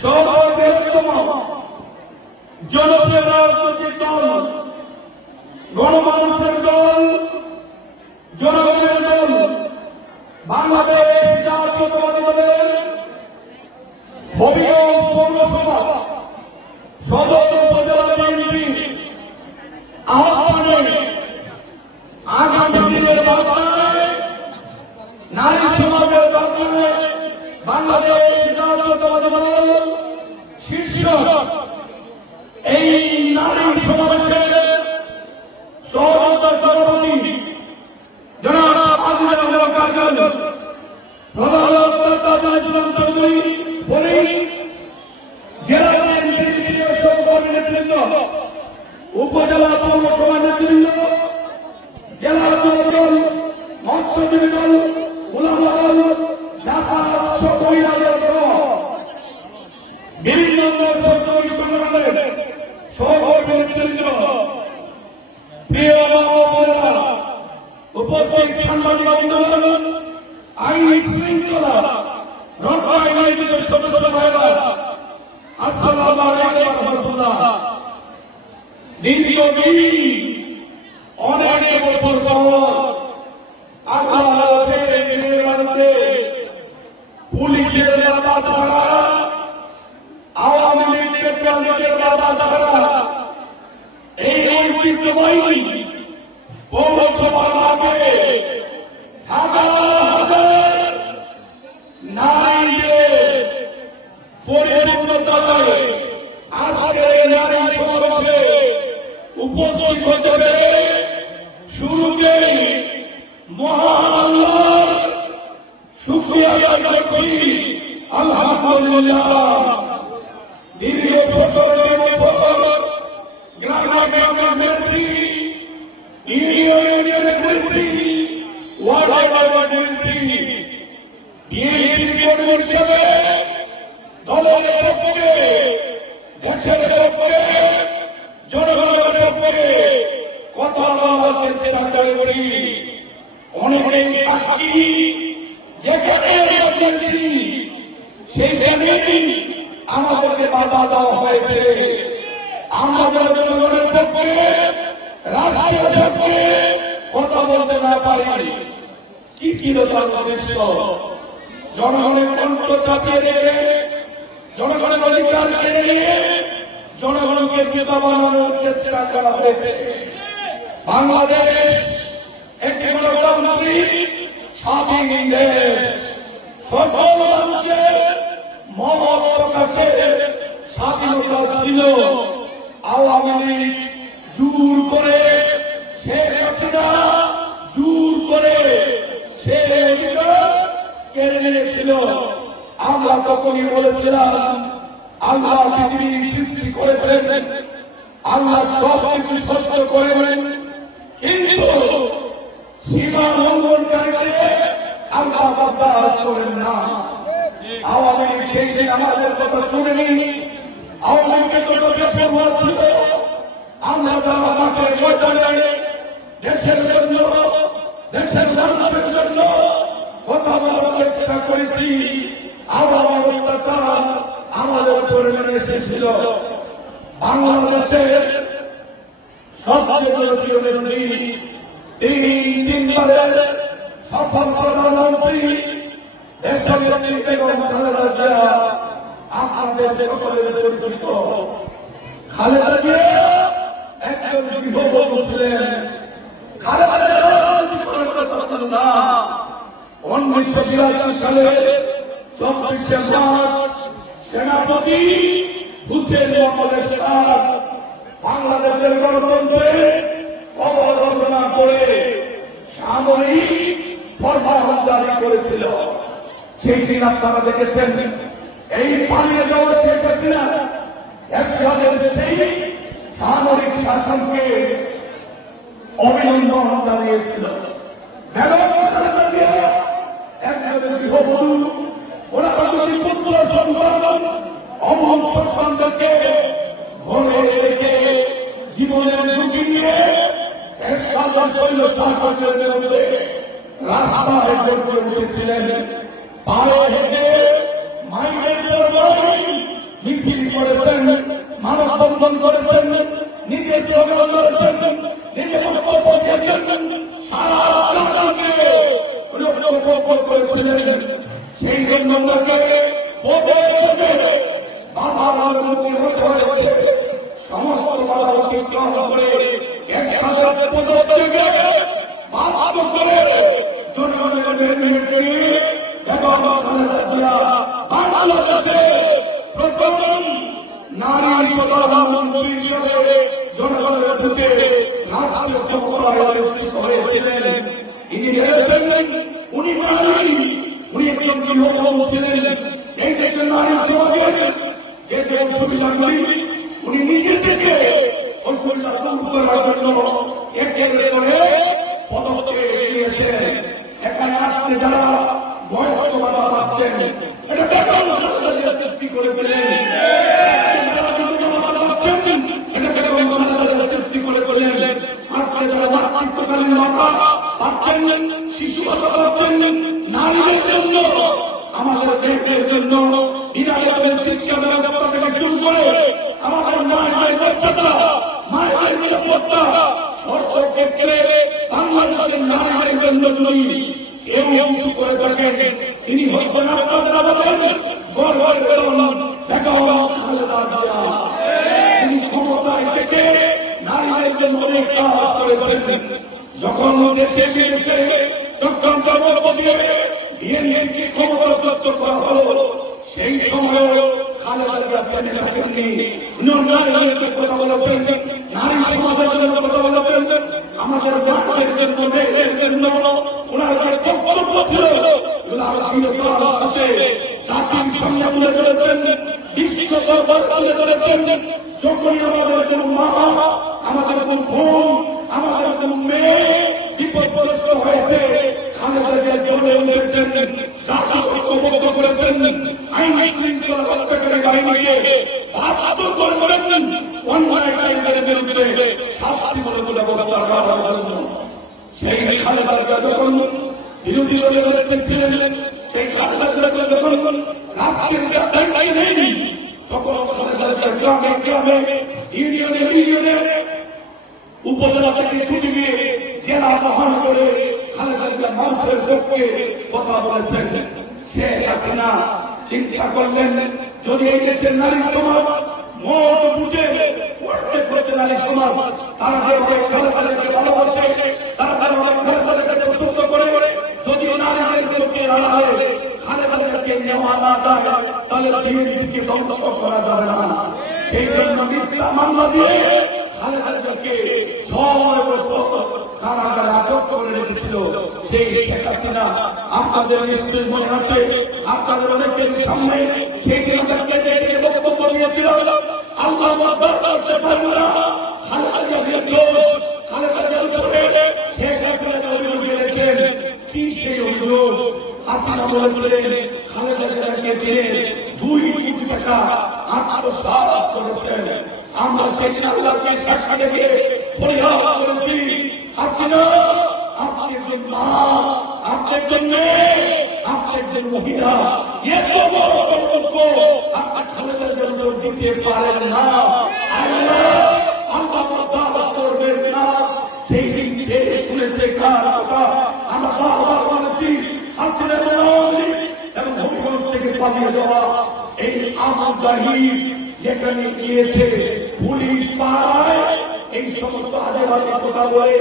সর্ববৃহত্তম জনপ্রিয় রাজনৈতিক দল, গণমানুষের দল, জনগণের দল, বাংলাদেশ জাতীয়তাবাদী দলের হবিগঞ্জ পৌরসভা সদর উপজেলা বিএনপি আহ্বানে আগামী দিনের বাংলায় নারী সমাজের বাংলায় বাংলাদেশ জাতীয়তাবাদী দল শীর্ষক এই নারী সমাবেশের সভাপতি জনাব আজিজুল কাজল, প্রধান বক্তা ইসলাম চৌধুরী ফরিদ, জেলা বিএনপির সহকর্মী নেতৃবৃন্দ, উপজেলা পৌরসভা নেতৃবৃন্দ, জেলা যুবদল, মৎস্যজীবী দল, উলামা দল, জাসাদ মহিলা দল সহ বিভিন্ন সহযোগী সংগঠনের সহকর্মী নেতৃবৃন্দ, প্রিয় মা-বোনেরা, উপস্থিত সাংবাদিক বন্ধুগণ, আইন শৃঙ্খলা রক্ষায় নিয়োজিত সদস্য ভাইরা, আসসালামু আলাইকুম ওয়া রাহমাতুল্লাহ। দীর্ঘদিন অনেক বছর পর আল্লাহর নির্মাণে পুলিশের বাধা ছাড়া, আওয়ামী লীগের বাধা ছাড়া এই ঐতিহ্যবাহী পৌরসভার মাঠে হাজার হাজার নারীদের পরিপূর্ণতায় আজকের এই নারী সমাবেশে উপস্থিত হতে পেরে শুরুতেই মহান আল্লাহর শুকরিয়া আদায় করছি, আলহামদুলিল্লাহ। দীর্ঘ 17 বছর গ্রামে গ্রামে ঘুরেছি, ইউনিয়নে ঘুরেছি, ওয়ার্ডে ওয়ার্ডে ঘুরেছি। বিএনপি কর্মী হিসেবে দলের পক্ষে, দেশের পক্ষে, জনগণের পক্ষে কথা বলার চেষ্টা করেছি। অনেকে সাক্ষী, যেখানে গেছি সেখানেই আমাদেরকে বাধা দেওয়া হয়েছে। আমরা জনগণের পক্ষে, রাষ্ট্রের পক্ষে কথা বলতে না পারি। কি ছিল তার উদ্দেশ্য? জনগণের কণ্ঠ চাপিয়ে রেখে, জনগণের অধিকার কেড়ে নিয়ে জনগণকে নেতা বানানোর চেষ্টা করা হয়েছে। বাংলাদেশ একটি গণতান্ত্রিক স্বাধীন দেশ, সকল মানুষের মত প্রকাশের স্বাধীনতা ছিল। আওয়ামী লীগ জোর করে, শেখ হাসিনা জোর করে সে অধিকার কেড়ে নিয়েছিল। আমরা তখনই বলেছিলাম, আল্লাহ পৃথিবী সৃষ্টি করেছেন, আল্লাহ সব কিছু সৃষ্ট করেন, কিন্তু সীমা লঙ্ঘনকারীকে আল্লাহ বরদাস্ত করেন না। আওয়ামী লীগ সেই দিন আমাদের কথা শুনেনি। আওয়ামী লীগের কথা বেপরোয়া ছিল। আমরা যারা মাঠের ময়দানে দেশের জন্য, দেশের মানুষের জন্য কথা বলার চেষ্টা করেছি, আওয়ামী অত্যাচার আমাদের উপরে নেমে এসেছিল। বাংলাদেশের সবচেয়ে জনপ্রিয় নেত্রী, তিনবারের সফল প্রধানমন্ত্রী দেশনেত্রী বেগম খালেদা জিয়া আপনাদের সকলের পরিচিত। খালেদা জিয়া একজন গৃহবধূ ছিলেন। খালেদা জিয়া রাজনীতি করতেন না। 1982 সালে 24শে মার্চ সেনাপতি হুসেন মোহাম্মদ এরশাদ বাংলাদেশের গণতন্ত্রের অবরচনা করে সামরিক ফরমান জারি করেছিল। সেই দিন আপনারা দেখেছেন এই পালিয়ে যাওয়া শেখ হাসিনা এরশাদের সেই সামরিক শাসনকে অভিনন্দন জানিয়েছিল। বেগম খালেদা জিয়া একজন গৃহবধূ, ওনারা যদি পুত্র সন্তান, অমর সন্তানদেরকে ঘরে রেখে জীবনের ঝুঁকি নিয়ে এরশাদের শৈল শাসকের বিরুদ্ধে রাস্তায় গড়ে উঠেছিলেন। পায়ে হেঁটে মাইকের দরবারে মিছিল করেছেন, মানববন্ধন করেছেন, নিজে স্লোগান করেছেন, নিজে বক্তব্য দিয়েছেন, সারা জাতিকে বক্তব্য করেছিলেন। সেই জন্য ওনাকে পদে পদে বাধার মুখে হতে হয়েছে। সমস্ত বাধা অতিক্রম করে একসাথে পদত্যাগে বাধ্য করে জনগণের মেহনতকে এবং খালেদা জিয়া বাংলাদেশে প্রথম নারী প্রধানমন্ত্রী হিসেবে জনগণের বুকে রাষ্ট্রীয় ক্ষমতায় অধিষ্ঠিত হয়েছিলেন। ইনি বলেছেন উনি নারী, উনি একজন গৃহবধূ ছিলেন। এই দেশের নারী সমাজের যে যে অসুবিধাগুলি উনি নিজে থেকে অসুবিধা দূর করার জন্য একে করে পদক্ষেপ নিয়েছেন। এখানে আসতে যারা বয়স্ক বাধা পাচ্ছেন, এটা বেতন সৃষ্টি করেছিলেন। সৃষ্টি করেছিলেন। আজকে যারা মাতৃত্বকালীন ভাতা পাচ্ছেন, শিশু ভাতা পাচ্ছেন, নারীদের জন্য, আমাদের দেশের জন্য বিনামূল্যে শিক্ষা ব্যবস্থা থেকে শুরু করে আমাদের মায়ের বাচ্চাটা, মায়ের নিরাপত্তা শর্ত ক্ষেত্রে বাংলাদেশের নারীদের জন্য যদি কেউ কিছু করে থাকেন, তিনি হচ্ছেন আপনাদের আমাদের গর্বের বেতন বেগম খালেদা জিয়া। তিনি ক্ষমতায় থেকে নারীদের জন্য অনেক কাজ করেছেন। যখন দেশে বিদেশে চক্রান্ত দিয়ে বিএনপিকে ক্ষমতাচ্যুত করা হলো, সেই সময় খালেদা জিয়া টেনে রাখেননি। নারীদের কথা বলেছেন, নারী সমাজের জন্য কথা বলেছেন, আমাদের বাংলাদেশের জন্য, মেয়েদের জন্য ওনার যে বক্তব্য ছিল বীরতার সাথে জাতির সামনে তুলে ধরেছেন, বিশ্ব দরবার তুলে ধরেছেন। যখনই আমাদের কোন মা, আমাদের কোন বোন, আমাদের কোন মেয়ে বিপদগ্রস্ত হয়েছে, খালেদা জিয়া জ্বলে উঠেছেন, জাতিকে ঐক্যবদ্ধ করেছেন, আইন শৃঙ্খলা রক্ষাকারী বাহিনীকে বাধ্য করেছেন অন্যায়কারীদের বিরুদ্ধে শাস্তিমূলক ব্যবস্থা করার জন্য। সেই খালেদা জিয়া যখন বিরোধী দলের নেতা ছিলেন, সেই খালেদা জিয়া যখন রাষ্ট্রের দায়িত্ব নেয়নি, তখন খালেদা জিয়া গ্রামে গ্রামে, ইউনিয়নে ইউনিয়নে, উপজেলা থেকে ছুটি দিয়ে জেলা মহানগরে খালেদা জিয়া মানুষের পক্ষে কথা বলেছেন। শেখ হাসিনা চিন্তা করলেন, যদি এই দেশের নারী সমাজ মোট বুটে উঠতে করেছে নারী সমাজ, তারা যেভাবে খালেদাকে ভালোবাসে, তারা যেভাবে খালেদাকে পছন্দ করে, যদি নারীদের চোখে আড়ালে খালেদাকে নেওয়া না যায়, তাহলে বিএনপিকে ধ্বংস করা যাবে না। সেই জন্য মিথ্যা মামলা দিয়ে খালেদাকে 6 বছর কারাগারে আটক করে রেখেছিল সেই শেখ হাসিনা। আপনাদের নিশ্চয়ই মনে আছে, আপনাদের অনেকের সামনে সেই দিনকে বক্তব্য দিয়েছিল, আল্লাহ করতে পারবো না, খালেদা জিয়ার দোষ, খালেদা জিয়ার উপরে শেখ হাসিনা অভিযোগ এনেছেন। কি সেই অভিযোগ? হাসিনা বলেছিলেন খালেদা জিয়াকে দিয়ে 2 কোটি টাকা আত্মসাৎ করেছেন। আমরা সেই আল্লাহকে সাক্ষী রেখে ফরিয়াদ করেছি, হাসিনা আপনি একজন মা, আপনি একজন মেয়ে, আপনি একজন মহিলা, এত বড় কর্তব্য আপনি খালেদা জিয়ার উপর দিতে পারেন না। আল্লাহ বরদাস্ত করবেন না। সেই দিন থেকে শুনেছে কার কথা আমরা বারবার বলেছি, হাসিনা এবং হবিগঞ্জ থেকে পালিয়ে যাওয়া এই আমজাহি যেখানে গিয়েছে পুলিশ পাড়ায় এই সমস্ত আজেবাজে কথা বলে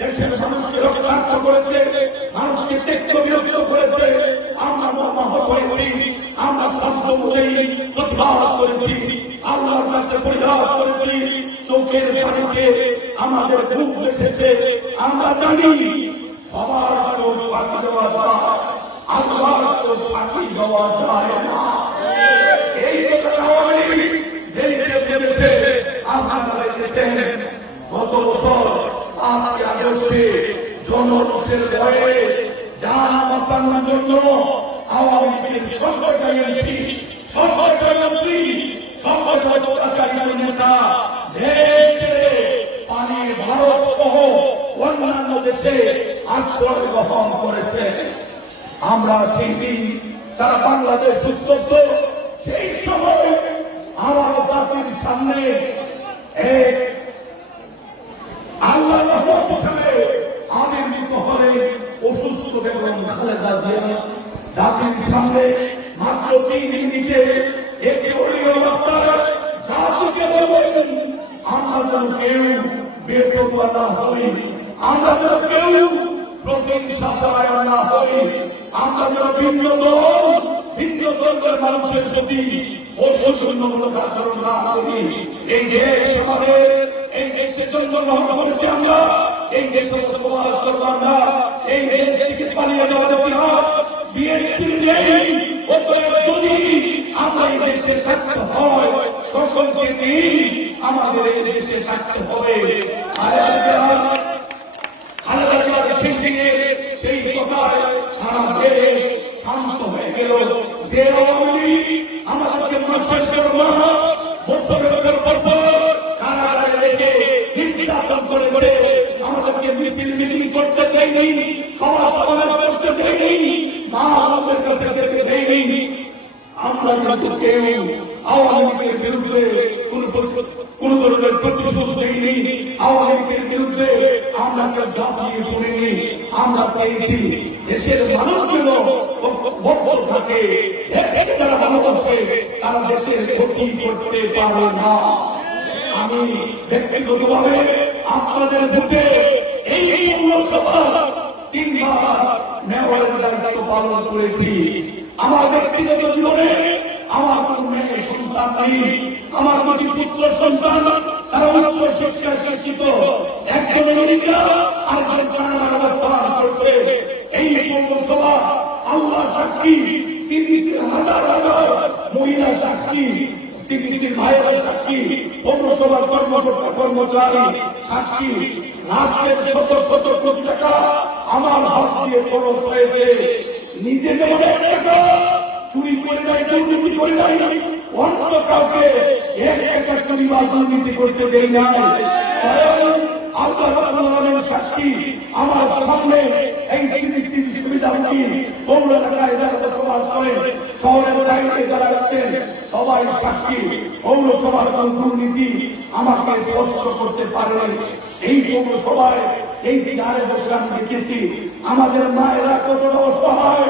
দেশের মানুষকে রক্ষা করেছে, মানুষকে ত্যক্ত বিরক্ত করেছে। আমরা মর্মাহত হয়েছি, আমরা শব্দ বলেই প্রতিবাদ করেছি, আল্লাহর কাছে ফরিয়াদ করেছি, চোখের পানিতে আমাদের বুক এসেছে। আমরা জানি সবার চোখ ফাঁকি দেওয়া যায়, আল্লাহর চোখ ফাঁকি দেওয়া যায় না। এই কথা যেই ভেবেছে আপনারা দেখেছেন গত বছর 5 আগস্টে জনরোষের ভয়ে জান বাঁচানোর জন্য আওয়ামী লীগের সরকারি এমপি, সরকারি মন্ত্রী, সরকারি নেতা দেশ ছেড়ে পালিয়ে ভারত সহ অন্যান্য দেশে আশ্রয় গ্রহণ করেছে। আমরা সেই দিন সারা বাংলাদেশ উত্তপ্ত। সেই সময় আমার জাতির সামনে এক আল্লাহ হিসাবে আবির্ভূত হলে অসুস্থ বেগম খালেদা জিয়া জাতির সামনে মাত্র 3 মিনিটে একটি অডিও বার্তা জাতিকে বলবেন, আমরা যেন কেউ বেপরোয়া না হই, আমরা যেন কেউ প্রতিহিংসা চালায় না হই, আমরা যেন ভিন্ন দলের মানুষের প্রতি অসহ্যমূলক আচরণ না করি। এই দেশ আমাদের, এই দেশে জন্মগ্রহণ করেছি আমরা, এই দেশে বসবাস করবো আমরা, এই দেশ থেকে পালিয়ে যাওয়ার ইতিহাস বিএনপির নেই। অতএব যদি আমরা এই দেশে থাকতে হয়, সকলকে নিয়ে আমাদের এই দেশে থাকতে হবে। সেই কথায় সারা দেশ শান্ত হয়ে গেল। যে আওয়ামী লীগ আমাদেরকে মাসের পর মাস, বছরের পর বছর কারাগারে রেখে নির্যাতন করে আমাদেরকে মিছিল মিটিং করতে দেয়নি, সভা সমাবেশ করতে দেয়নি, মা আমাদের কাছে যেতে দেয়নি। আমরা কিন্তু কেউ আওয়ামী লীগের বিরুদ্ধে কোন ধরনের প্রতিশোধ নেইনি, আওয়ামী লীগের বিরুদ্ধে আমরা কেউ ঝাঁপিয়ে পড়িনি। আমরা চেয়েছি দেশের মানুষ যেন বদ্ধ থাকে, দেশকে যারা ভালোবাসে তারা দেশের ক্ষতি করতে পারে না। আমি ব্যক্তিগতভাবে আপনাদের বুকে এই পৌরসভা 3 বার মেয়রের দায়িত্ব পালন করেছি। আমার ব্যক্তিগত জীবনে আমার কোন মেয়ে সন্তান নেই, আমার 2টি পুত্র সন্তান, তারা উচ্চ শিক্ষায় শিক্ষিত, একজন আমেরিকা আরেকজন কানাডার অবস্থান করছে। এই পৌরসভা আল্লাহ সাক্ষী, সিডিসির হাজার হাজার মহিলা সাক্ষী, সিডিসির ভাইয়েরা সাক্ষী, পৌরসভার কর্মকর্তা কর্মচারী সাক্ষী। রাষ্ট্রের শত শত কোটি টাকা আমার হাত দিয়ে খরচ হয়েছে। নিজে যেমন টাকা চুরি করে নাই, দুর্নীতি করে নাই, অন্য কাউকে এক টাকা চুরি বা দুর্নীতি করতে দেই নাই। আল্লাহ রাব্বুল আলামিন সাক্ষী, আমার সামনে এই সিডিসি বিশ্ববিদ্যালয়টি পৌর এলাকায় যারা বসবাস করেন, শহরের বাইরে যারা আসছেন, সবাই সাক্ষী। পৌরসভার কোন দুর্নীতি আমাকে স্পর্শ করতে পারেনি। এই পৌরসভায় এই চেয়ারে বসে আমি দেখেছি আমাদের মায়েরা কতটা অসহায়,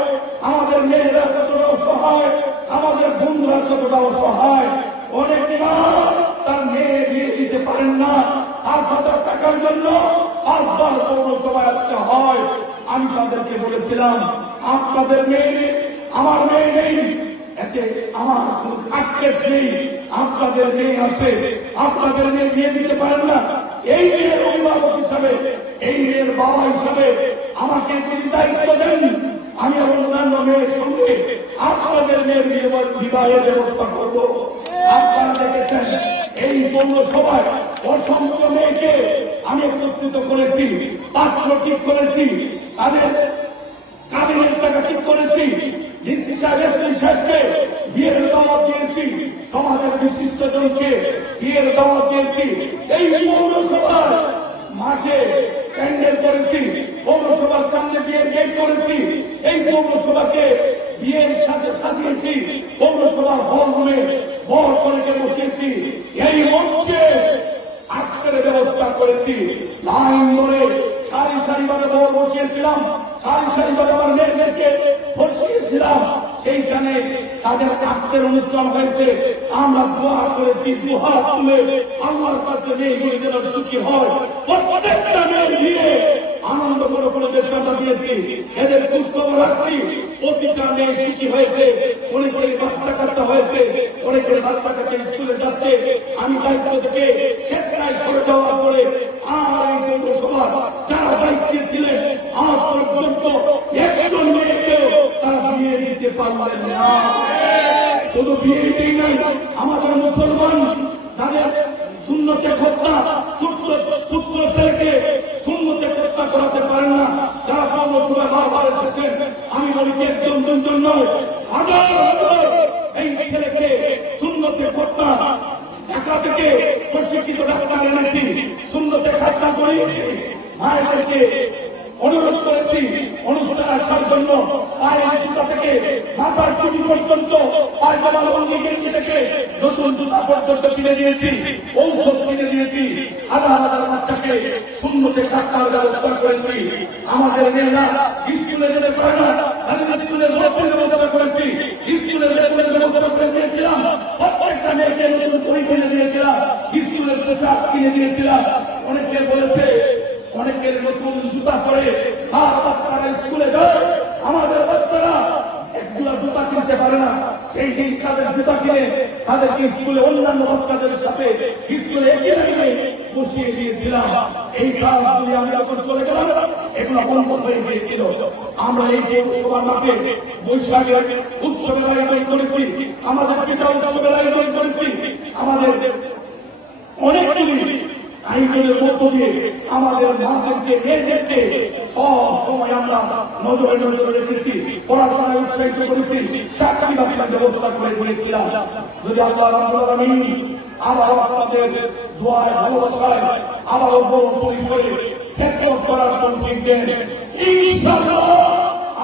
আমাদের মেয়েরা কতটা অসহায়, আমাদের বন্ধুরা কতটা অসহায়। অনেক মা তার মেয়ে বিয়ে দিতে পারেন না, 5,000 টাকার জন্য 5 বার পৌরসভায় আসতে হয়। আমি তাদেরকে বলেছিলাম, আপনাদের মেয়ে আমার মেয়ে নেই, এতে আমার কোন আক্ষেপ নেই, আপনাদের মেয়ে আছে, আপনাদের মেয়ে বিয়ে দিতে পারেন না। এই মেয়ের অভিভাবক হিসাবে, এই মেয়ের বাবা হিসাবে আমাকে যদি দায়িত্ব দেন, আমি অন্যান্য মেয়ের সঙ্গে আপনাদের মেয়ের বিবাহের ব্যবস্থা করব। আপনারা দেখেছেন এই পৌরসভায় অসংখ্য মেয়েকে আমি একত্রিত করেছি, পাত্র ঠিক করেছি, তাদের কাবিনের টাকা ঠিক করেছি, ডিসি সাহেব এসপি সাহেবকে বিয়ের দাওয়াত দিয়েছি, সমাজের বিশিষ্টজনকে বিয়ের দাওয়াত দিয়েছি। এই পৌরসভার মাঠে প্যান্ডেল করেছি, পৌরসভার সামনে বিয়ের গেট করেছি, এই পৌরসভাকে বিয়ের সাথে সাজিয়েছি, পৌরসভার হল রুমে বর করে বসিয়েছি, এই মঞ্চে আক্কের ব্যবস্থা করেছি, লাইন ধরে সারি সারি ভাবে বর বসিয়েছিলাম, সারি সারি ভাবে আমার মেয়েদেরকে বসিয়েছিলাম। সেইখানে তাদের আক্কের অনুষ্ঠান হয়েছে, আমরা দোয়া করেছি, দোয়া তুলে আল্লাহর কাছে মেয়েগুলি যেন সুখী হয়। প্রত্যেকটা মেয়ের বিয়ে আনন্দ করে দেশে আমরা দিয়েছি, এদের খোঁজখবর রাখছি। প্রতিটা মেয়ে সুখী হয়েছে, অনেকের বাচ্চা কাচ্চা হয়েছে, অনেকের বাচ্চা কাচ্চা স্কুলে যাচ্ছে। আমি দায়িত্ব থেকে স্বেচ্ছায় সরে যাওয়ার পরে আর এই পৌরসভা যারা দায়িত্বে ছিলেন আজ পর্যন্ত একজন মেয়েকেও তারা বিয়ে দিতে পারলেন না। শুধু বিয়েতেই নাই, আমাদের মুসলমান তাদের সুন্নতে হত্যা, পুত্র ছেলেকে সুন্নতে হত্যা করাতে পারেন না। যারা পৌরসভায় বারবার এসেছেন, আমি বলেছি একজন দুজন নয়, হাজার হাজার এই ছেলেকে সুন্নতে হত্যা, ঢাকা থেকে প্রশিক্ষিত ডাক্তার এনেছি, সুন্নতে হত্যা করিয়েছি, মায়েদেরকে অনুরোধ করেছি অনুষ্ঠানে আসার জন্য। পায়ের জুতা থেকে মাথার টুপি পর্যন্ত, পায়জামা লুঙ্গি গেঞ্জি থেকে নতুন জুতা পর্যন্ত কিনে দিয়েছি, ঔষধ কিনে দিয়েছি, হাজার হাজার বাচ্চাকে সুন্নতে থাকার ব্যবস্থা করেছি। আমাদের মেয়েরা স্কুলে যেতে পারে না, আমি স্কুলের ভর্তির ব্যবস্থা করেছি, স্কুলের বেতনের ব্যবস্থা করে দিয়েছিলাম, প্রত্যেকটা মেয়েকে নতুন বই কিনে দিয়েছিলাম, স্কুলের পোশাক কিনে দিয়েছিলাম। অনেকে বলেছে অনেকের নতুন জুতা পরে বাচ্চারা স্কুলে যায়, আমাদের বাচ্চারা একজোড়া জুতা কিনতে পারে না। সেই দিন তাদের জুতা কিনে তাদেরকে স্কুলে অন্যান্য বাচ্চাদের সাথে স্কুলে একই লাইনে বসিয়ে দিয়েছিলাম। এই কাজগুলি আমি যখন চলে গেলাম এগুলো বন্ধ হয়ে গিয়েছিল। আমরা এই পৌরসভার মাঠে বৈশাখের উৎসবের আয়োজন করেছি, আমাদের পিতা উৎসবের আয়োজন করেছি, আমাদের অনেকগুলি আয়োজনের মধ্য দিয়ে আমাদের মাদেরকে মেয়েদেরকে সব সময় আমরা নজরে নজরে রেখেছি, পড়াশোনায় উৎসাহিত করেছি, চাকরি বাকরির ব্যবস্থা করে দিয়েছিলাম। যদি আল্লাহ রাব্বুল আলামিন আবার আপনাদের দোয়ায় ভালোবাসায় আবারও বড় পরিসরে খেদমত করার তৌফিক দেন, ইনশাআল্লাহ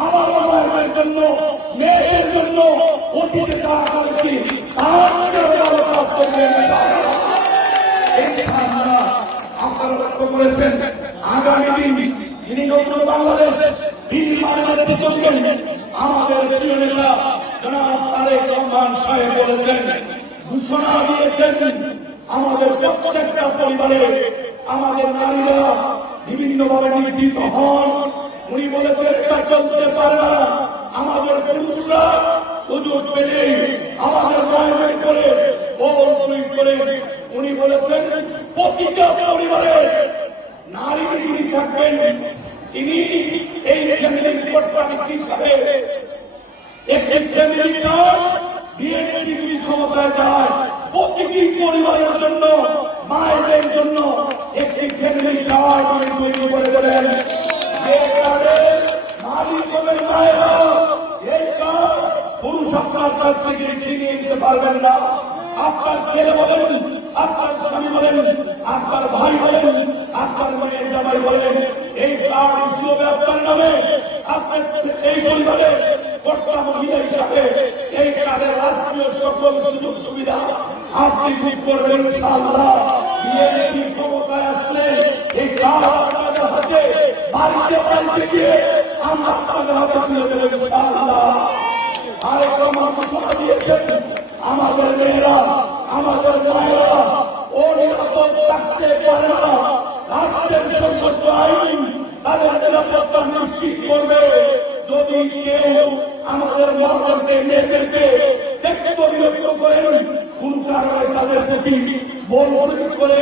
আমার মায়ের জন্য, মেয়েদের জন্য অতীতে যা করেছি তার চেয়ে ভালো কাজ করবেন ইনশাআল্লাহ। আপনারা লক্ষ্য করেছেন আগামী দিন যিনি নতুন বাংলাদেশ নির্মাণের নেতৃত্ব দিবেন আমাদের প্রিয় নেতা জনাব তারেক রহমান সাহেব বলেছেন, ঘোষণা দিয়েছেন আমাদের প্রত্যেকটা পরিবারে আমাদের নারীরা বিভিন্নভাবে নির্যাতিত হন। উনি বলেছেন এটা চলতে পারে না, আমাদের পুরুষরা সুযোগ পেলে আমাদের মায়ের করে করে উনি বলেছেন প্রতিটা পরিবারে নারী যিনি থাকবেন তিনি এই ফ্যামিলির প্রধানিক হিসাবে একটি ফ্যামিলিটা বিএনপি যদি ক্ষমতায় যায় প্রতিটি পরিবারের জন্য, মায়েদের জন্য একটি ফ্যামিলি কার্ড তৈরি করে দেবেন। যে কার্ডে নারী হবে মায়েরা, এই কার্ড পুরুষ আপনার কাছ থেকে ছিনিয়ে নিতে পারবেন না। আপনার ছেলে বলেন, আপনার স্বামী বলেন, আপনার ভাই বলেন, আপনার মেয়ের জামাই বলেন, এই কার্ড ইস্যু হবে আপনার নামে। আপনার এই পরিবারে কর্তা মহিলা হিসাবে এই কার্ডের রাষ্ট্রীয় সকল সুযোগ সুবিধা আপনি ভোগ করবেন ইনশাআল্লাহ। বিএনপি ক্ষমতায় আসলে এই কার্ড আপনাদের হাতে বাড়িতে বাড়িতে গিয়ে আমরা আপনাদের হাতে তুলে দেবেন ইনশাআল্লাহ। আরেক রহমান ঘোষণা দিয়েছেন আমাদের মেয়েরা, আমাদের মায়েরা ও নিরাপদ থাকতে পারে না, রাষ্ট্রের সর্বোচ্চ আইন তাদের নিরাপত্তা নিশ্চিত করবে। যদি কেউ আমাদের মাদেরকে মেয়েদেরকে দেখতে বিরক্ত করেন, কোন কারণে তাদের প্রতি বল প্রয়োগ করে,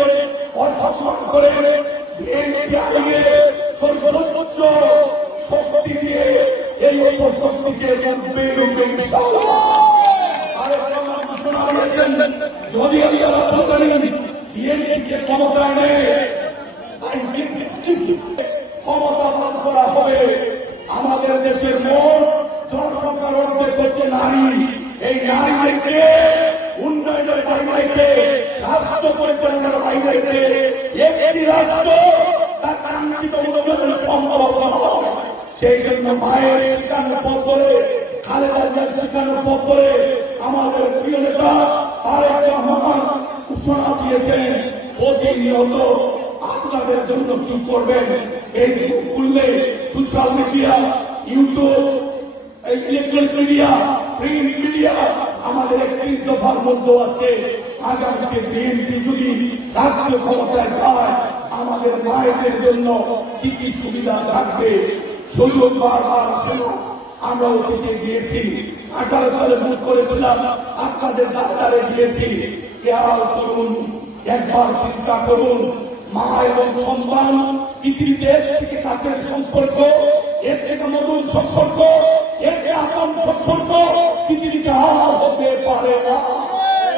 অসম্মান করে, আইনে সর্বোচ্চ শক্তি দিয়ে এই অপশক্তিকে রূপে রূপে ইনশাআল্লাহ। যদি বিএনপিকে ক্ষমতায় নেয় ক্ষমতা দান করা হবে, আমাদের দেশের মোট জনসংখ্যার অর্ধেক হচ্ছে নারী। এই নারীদেরকে উন্নয়নের বাইরে, রাষ্ট্র পরিচালনার বাইরে একটি রাষ্ট্র তার কাঙ্ক্ষিত উন্নয়ন সম্ভব নয়। সেই জন্য মায়ের শিখানোর পথ ধরে, খালেদা জিয়ার শিখানোর পথ ধরে আমাদের প্রিয় নেতা তারেক রহমান ঘোষণা দিয়েছেন প্রতিনিয়ত আপনাদের জন্য কি করবেন। ফেসবুক খুললে, social media, YouTube, electronic media, print media আমাদের একটি দফার মধ্যে আছে। আগামীতে বিএনপি যদি রাষ্ট্রীয় ক্ষমতায় যায় আমাদের মায়েদের জন্য কি কি সুবিধা থাকবে সুযোগ বারবার ছিল। আমরা অতীতে গিয়েছি, 18 সালে ভোট করেছিলাম, আপনাদের দাঁড়ে গিয়েছি। খেয়াল করুন, একবার চিন্তা করুন, মা এবং সন্তান পৃথিবীতে এর থেকে কাছের সম্পর্ক, এর থেকে মধুর সম্পর্ক, এর থেকে আপন সম্পর্ক পৃথিবীতে আর হতে পারে না।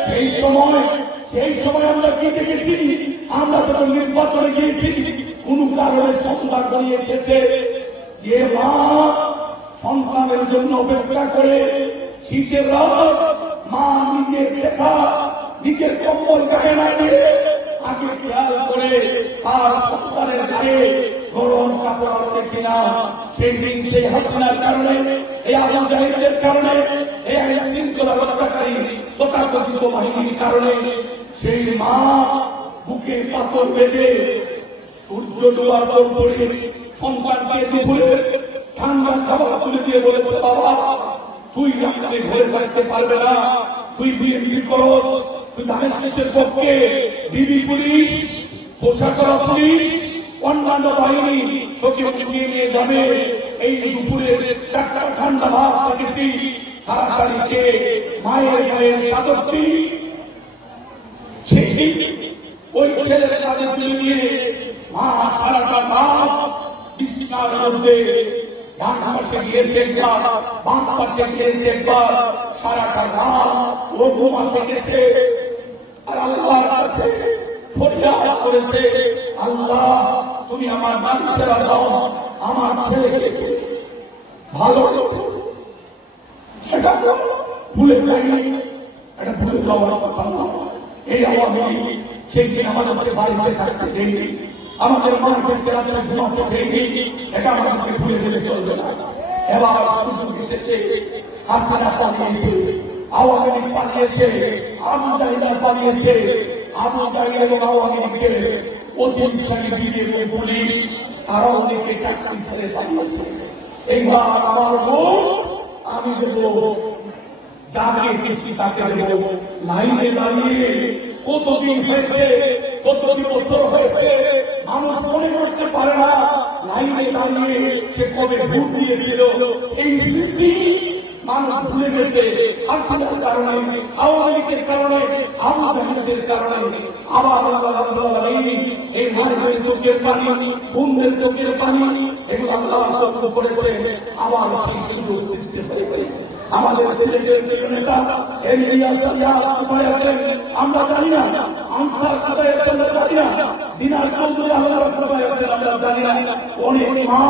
সেই সময় আমরা কি দেখেছি? আমরা যখন নির্বাচনে গিয়েছি কোন কারণে সংবাদ নিয়ে এসেছে যে মা সন্তানের জন্য অপেক্ষা করে শীতের রাত মা নিজের দেখা, নিজের কম্বল গায়ে না নিয়ে আগে খেয়াল করে তার সন্তানের গায়ে গরম কাপড় আছে কিনা। সেই দিন সেই হাসিনার কারণে, এই আবু জাহিদের কারণে, এই আইন শৃঙ্খলা রক্ষাকারী তথাকথিত বাহিনীর কারণে সেই মা বুকে পাথর বেঁধে সূর্য ডোবার পর পড়ে সন্তানকে দুপুরে ঠান্ডা খাবার তুলে দিয়ে বলেছে, বাবা তুই রাত্রে ঘরে থাকতে পারবে না, তুই বিএনপি করস, তুই ধানের শেষের পক্ষে ডিবি পুলিশ, পোশাক করা পুলিশ, অন্যান্য বাহিনী তোকে উঠিয়ে নিয়ে যাবে। এই দুপুরে চারটা ঠান্ডা ভাত রেখেছি, তাড়াতাড়ি খেয়ে মায়ের গায়ের চাদরটি সেই ওই ছেলের কাঁধে তুলে দিয়ে মা সারাটা রাত বিছানার মধ্যে ডান পাশে গিয়েছে একবার, বাম পাশে গিয়েছে একবার, সারাটা রাত ও ঘুমাতে গেছে আর আল্লাহর কাছে ফরিয়াদ করেছে, আল্লাহ তুমি আমার মানুষের দাও, আমার ছেলেকে ভালো সেটা ভুলে যাইনি, এটা ভুলে যাওয়ার কথা না। এই আওয়ামী লীগ সেই দিন আমাদেরকে বাড়িতে থাকতে দেয়নি, আমাদের মায়েদেরকে রাত্রে ঘুমাতে দেয়নি, এটা আমাদেরকে ভুলে গেলে চলবে না। এবার সুযোগ এসেছে, হাসিনা পালিয়েছে, আওয়ামী লীগ পালিয়েছে, আবু জাহিদ পালিয়েছে, আবু জাহিদ এবং আওয়ামী লীগের অধিকারী বিজেপি পুলিশ তারা অনেকে চাকরি ছেড়ে পালিয়েছে। এইবার আমার ভোট আমি দেব, যাকে খুশি তাকে দেব। লাইনে দাঁড়িয়ে কতদিন হয়েছে, কতদিন বছর হয়েছে, মানুষ মনে করতে পারে না লাইনে দাঁড়িয়ে সে কবে ভোট দিয়েছিল। এই স্মৃতি মানুষ ভুলে গেছে হাসিনার কারণে, আওয়ামী লীগের কারণে, আবু জাহিদের কারণে। আবার এই মায়ের চোখের পানি, বোনদের চোখের পানি, এগুলো আল্লাহ তত্ত্ব করেছে। আবার সেই সুযোগ সৃষ্টি হয়েছে। আমাদের সিলেটের নেতা আমরা জানি না, আনসার কোথায় আছেন আমরা জানি না, দিনার চৌধুরী আল্লাহ কোথায় আছেন আমরা জানি না। অনেক মা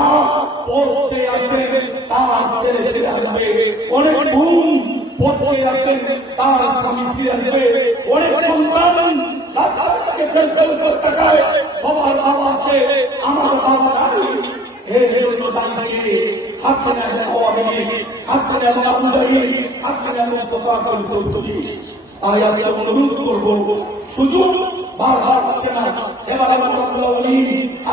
পড়তে আছে তার ছেলে ফিরে আসবে, অনেক বোন পড়তে আছেন তার স্বামী ফিরে আসবে, অনেক সন্তান রাস্তা থেকে টাকায় সবার বাবা আছে, আমার বাবা নাই। এই জন্য দাঁড়িয়ে হাসিনা এবং আওয়ামী লীগ, হাসিনা এবং আবু জাহিদ, হাসিনা এবং তথাকথিত পুলিশ। তাই আজকে অনুরোধ করবো, সুযোগ বারবার আসে না, এবার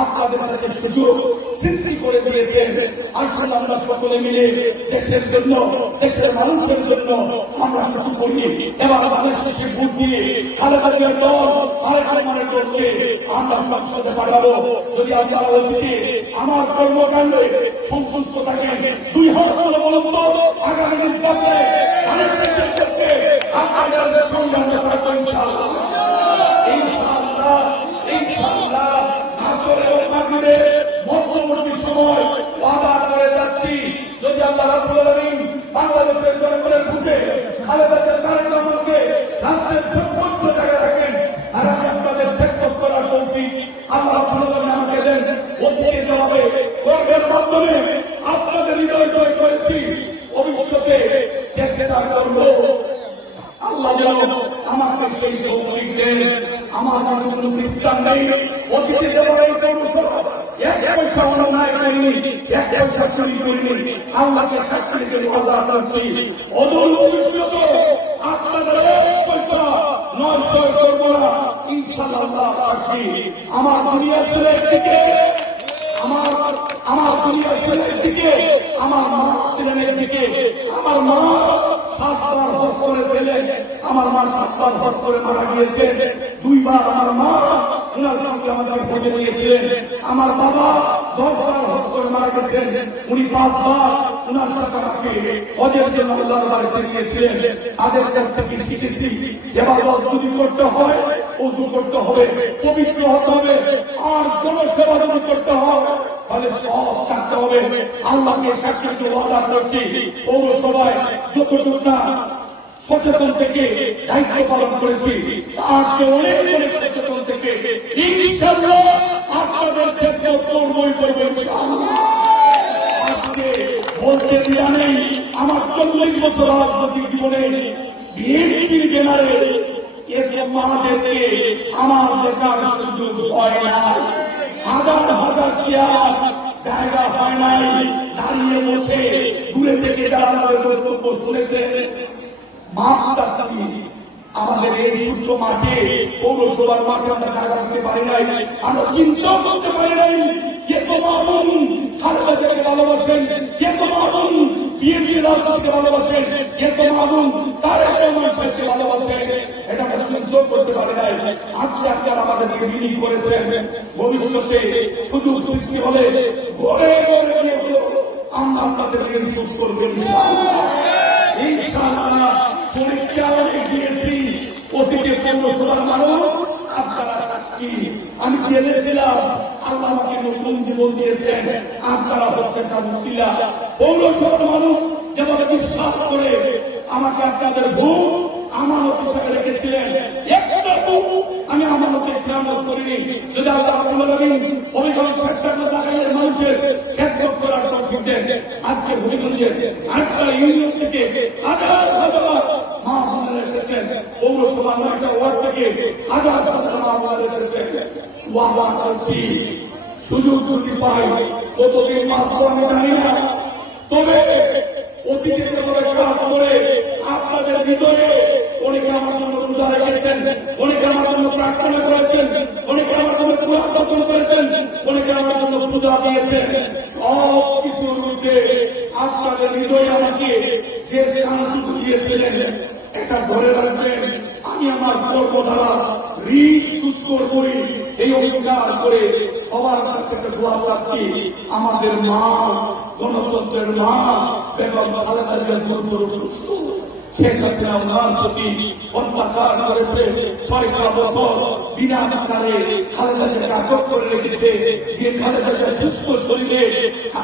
আপনাদের কাছে সুযোগ সৃষ্টি করে দিয়েছেন। আসুন আমরা সকলে মিলে দেশের জন্য, দেশের মানুষের জন্য আমরা কিছু করি। এবার আমাদের শেষে ভোট দিয়ে খালেদা জিয়ার দল, তারেক রহমানের দলকে আমরা সংসদে পাঠাবো। যদি আপনারা অতীতে আমার কর্মকাণ্ডে সন্তুষ্ট থাকেন, দুই হাত তুলে বলুন তো আগামী নির্বাচনে ধানের শেষের ক্ষেত্রে আপনাদের সঙ্গে আমরা থাকবো ইনশাআল্লাহ। ইনশাআল্লাহ, ইনশাআল্লাহ আসরে ও মাগরিবে মধ্যবর্তী সময় ওয়াদা করে যাচ্ছি, যদি আল্লাহ রাব্বুল আলামিন বাংলাদেশের জনগণের ভোটে খালেদা জিয়া তারেক রহমানকে রাষ্ট্রের সর্বোচ্চ জায়গায় রাখেন, আর আমি আপনাদের খেদমত করার তৌফিক আল্লাহ রাব্বুল আলামিন আমাকে দেন। অতীতে যেভাবে কর্মের মাধ্যমে আপনাদের হৃদয় জয় করেছি, ভবিষ্যতে চেষ্টা করব আল্লাহ যেন আমাকে সেই তৌফিক দেন। আমার কোনো বিশ্রাম নেই, অতীতে যেমন এই পৌরসভা এক পয়সা অন্যায় করিনি, এক পয়সা চুরি করিনি, আল্লাহকে সাক্ষী করে আল্লাহ করছি। অদূর ভবিষ্যতে আপনাদের এক পয়সা নয় করবো না ইনশাআল্লাহ সাক্ষী। আমার দুনিয়া ছেলের দিকে, আমার দুনিয়া ছেলের দিকে, আমার মা ছেলের দিকে, আমার মা 7 বার হজ করেছিলেন, আমার মা 7 বার হজ করে মারা গিয়েছে। 2 বার আমার মা উনার সঙ্গে আমাদের খোঁজে নিয়েছিলেন। আমার বাবা 10 বার হজ করে মারা গেছেন, উনি 5 বার উনার সাথে আমাকে হজের জন্য আল্লাহর বাড়িতে নিয়েছিলেন। তাদের কাছ থেকে শিখেছি এবার যদি করতে হয় ওযু করতে হবে, পবিত্র হতে হবে, আর জনসেবা যদি করতে হয় তাহলে সব থাকতে হবে। আল্লাহকে সাক্ষী রেখে ওয়াদা করছি, পৌরসভায় যতটুকু না সচেতন থেকে দায়িত্ব পালন করেছি, তার চেয়ে অনেক অনেক সচেতন থেকে ইনশাআল্লাহ আপনাদের ক্ষেত্রে করবই করবো ইনশাআল্লাহ। আজকে বলতে দেয়া নেই, আমার 40 বছর রাজনৈতিক জীবনে বিএনপির ব্যানারে এরকম আমাদেরকে আমার দেখার সুযোগ হয় না। হাজার হাজার চেয়ার জায়গা হয় নাই, দাঁড়িয়ে বসে দূরে থেকে যারা আমাদের বক্তব্য শুনেছে মাপ চাচ্ছি। আমাদের এই ছোট্ট মাঠে পৌরসভার মাঠে আমরা জায়গা দিতে পারি নাই, আমরা চিন্তাও করতে পারি নাই কে তো মামুন খালেদা জিয়াকে ভালোবাসেন, কে তো মামুন বিএনপি রাজনীতিকে ভালোবাসেন, কে তো মামুন তারেক রহমান সাহেবকে ভালোবাসেন, এটা আমরা চিন্তাও করতে পারি নাই। আজকে আপনারা আমাদেরকে বিলীন করেছেন। ভবিষ্যতে সুযোগ সৃষ্টি হলে ঘরে ঘরে গিয়ে আমরা আপনাদেরকে রিসোর্স করবেন ইনশাআল্লাহ। ইনশাআল্লাহ পরীক্ষা অনেক দিয়েছি, অতীতে পৌরসভার মানুষ আপনারা সাক্ষী। আমি জেলে ছিলাম, আল্লাহ আমাকে নতুন জীবন দিয়েছেন, আপনারা হচ্ছেন তার উসিলা। পৌরসভার মানুষ যেভাবে বিশ্বাস করে আমাকে আপনাদের ভূম আমানত হিসেবে রেখেছিলেন, একটা ভূম আমি আমানতে খেয়ানত করিনি। যদি আল্লাহ রাব্বুল আলামিন হবিগঞ্জ শেরশাহ টাঙ্গাইলের মানুষের খেদমত করার তৌফিক দেন, আজকে হবিগঞ্জে 8টা ইউনিয়ন থেকে হাজার হাজার মা বোনেরা এসেছেন, পৌরসভা 9টা ওয়ার্ড থেকে হাজার হাজার মা বোনেরা এসেছেন। ওয়াদা করছি সুযোগ যদি পাই কতদিন বাঁচবো আমি জানি না, তবে অতীতে যেভাবে কাজ করে আপনাদের ভিতরে অনেকে আমার জন্য রোজা রেখেছেন, অনেকে আমার জন্য প্রার্থনা করেছেন, অনেকে আমার জন্য পুরাতন করেছেন, অনেকে আমার জন্য পূজা দিয়েছেন। সব কিছুর মধ্যে আপনাদের হৃদয়ে আমাকে যে শান্তি দিয়েছিলেন এটা ধরে রাখবেন। আমি আমার কর্ম দ্বারা ঋণ শুষ্ক করি এই অঙ্গীকার করে সবার কাছে দোয়া চাচ্ছি। আমাদের মা, গণতন্ত্রের মা বেগম খালেদা জিয়া দ্রুত সুস্থ। শেখ হাসিনা ওনার প্রতি অত্যাচার করেছে, 6টা বছর বিনা বিচারে খালেদা জিয়াকে আটক করে রেখেছে। যে খালেদা জিয়া সুস্থ শরীরে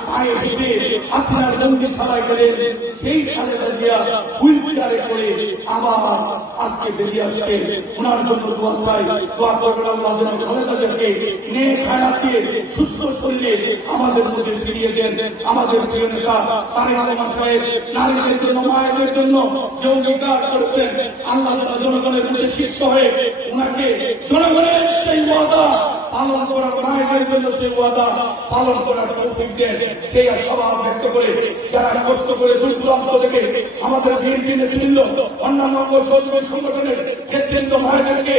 পায়ে হেঁটে হাসিনার বন্দিশালায় গেলেন, সেই খালেদা জিয়া হুইল চেয়ারে করে আবার আজকে বেরিয়ে আসছে। ওনার জন্য দোয়া চাই, দোয়া করবেন আল্লাহ যেন খালেদা জিয়াকে নেক হায়াত দিয়ে সুস্থ শরীরে আমাদের মধ্যে ফিরিয়ে দেন। আমাদের প্রিয় নেতা তারেক রহমান সাহেব নারীদের জন্য, মায়েদের জন্য যে অঙ্গীকার করেছেন, আল্লাহ জনগণের মধ্যে শিষ্ট হয়ে ওনাকে জনগণের সেই ওয়াদা পালন করার, মায়েদের জন্য সেই ওয়াদা পালন করার তৌফিক দেন। সেই আশাবাদ ব্যক্ত করে যারা কষ্ট করে দূর দূরান্ত থেকে আমাদের বিএনপি নেতৃবৃন্দ, অন্যান্য সহযোগী সংগঠনের নেতৃবৃন্দ ভাইদেরকে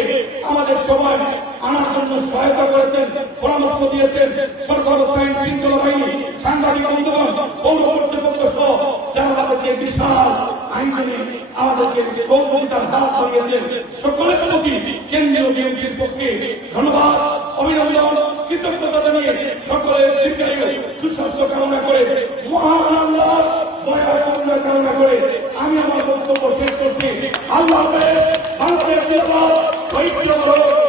আমাদের সবাই আনার জন্য সহায়তা করেছেন, পরামর্শ দিয়েছেন, সরকার আইন শৃঙ্খলা বাহিনী, সাংবাদিক বন্ধুগণ, পৌর কর্তৃপক্ষ সহ যারা আমাদেরকে বিশাল আইনজীবী আমাদেরকে সহযোগিতার হাত বাড়িয়েছেন, সকলের প্রতি কেন্দ্রীয় বিএনপির পক্ষে ধন্যবাদ, অভিনন্দন, কৃতজ্ঞতা জানিয়ে সকলের দীর্ঘায়ু সুস্বাস্থ্য কামনা করে, মহান আল্লাহ দয়া করুণা কামনা করে আমি আমার বক্তব্য শেষ করছি। আল্লাহ হাফেজ। বাংলাদেশ জিন্দাবাদ।